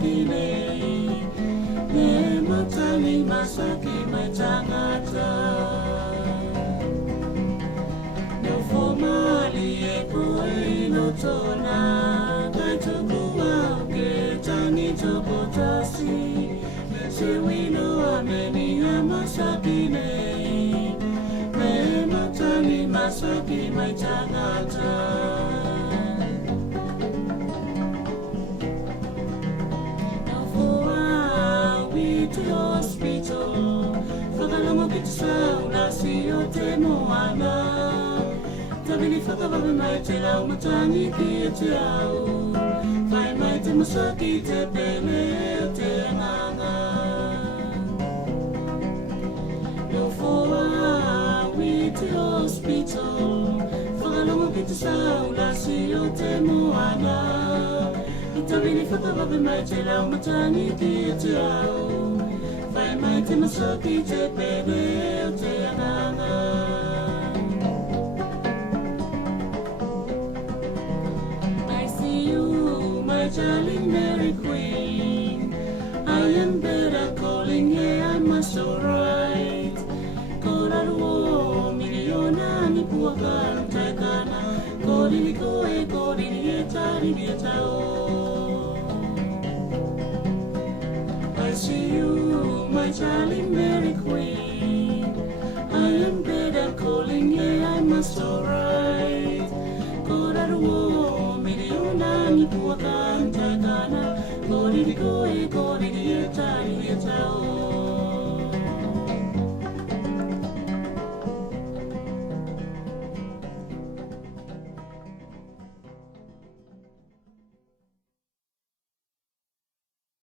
masakile ne matali masaki mai tangata no formali e koi no tona kai tukua ke tani topotasi se wino ameni masakile ne matali masaki mai tangata hospital Fagalamo kitsa unasi yote moana Tabili fakababe maite la umatani kiti au Fai maite masaki te pele te nganga No foa witi hospital Fagalamo kitsa unasi yote moana Tabili fakababe maite la umatani kiti au Fai maite masaki te pele te ananga I see you, my darling Mary Queen I am better calling, yeah, I'm alright Koraruo, miliona ni puakan taikana Kodili koe, kodili etari etao I see you, my darling Mary Queen I am better calling, yeah, I'm alright Koraruo, miliona ni puakan taikana Kodili koe, kodili etari etao